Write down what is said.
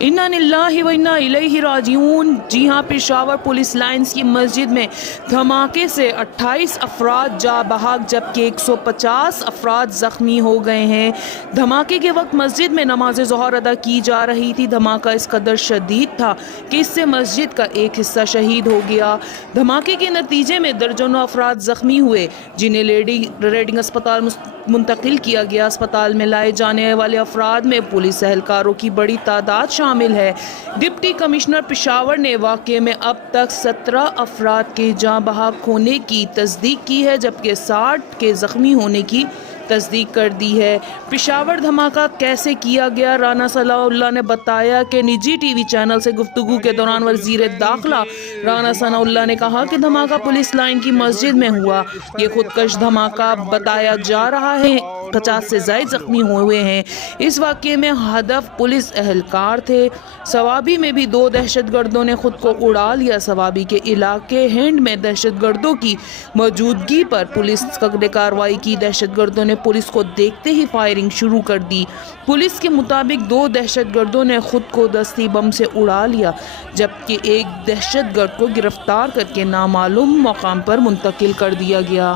انا للہ و انا الیہ راجعون۔ جی ہاں، پشاور پولیس لائنز کی مسجد میں دھماکے سے 28 افراد جاں بحق جبکہ 150 افراد زخمی ہو گئے ہیں۔ دھماکے کے وقت مسجد میں نماز ظہر ادا کی جا رہی تھی۔ دھماکہ اس قدر شدید تھا کہ اس سے مسجد کا ایک حصہ شہید ہو گیا۔ دھماکے کے نتیجے میں درجنوں افراد زخمی ہوئے جنہیں ریڈنگ اسپتال منتقل کیا گیا۔ اسپتال میں لائے جانے والے افراد میں پولیس اہلکاروں کی بڑی تعداد شامل ہے۔ ڈپٹی کمشنر پشاور نے واقعے میں اب تک 17 افراد کے جاں بحق ہونے کی تصدیق کی ہے جبکہ 60 کے زخمی ہونے کی تصدیق کر دی ہے۔ پشاور دھماکہ کیسے کیا گیا؟ رانا ثناء اللہ نے بتایا کہ نجی ٹی وی چینل سے گفتگو کے دوران وزیر داخلہ رانا ثناء اللہ نے کہا کہ دھماکہ پولیس لائن کی مسجد میں ہوا۔ یہ خودکش دھماکہ بتایا جا رہا ہے۔ 50 سے زائد زخمی ہوئے ہیں۔ اس واقعے میں ہدف پولیس اہلکار تھے۔ سوابی میں بھی 2 دہشت گردوں نے خود کو اڑا لیا۔ سوابی کے علاقے ہنڈ میں دہشت گردوں کی موجودگی پر پولیس نے کارروائی کی۔ دہشت گردوں نے پولیس کو دیکھتے ہی فائرنگ شروع کر دی۔ پولیس کے مطابق 2 دہشت گردوں نے خود کو دستی بم سے اڑا لیا جبکہ ایک دہشت گرد کو گرفتار کر کے نامعلوم مقام پر منتقل کر دیا گیا۔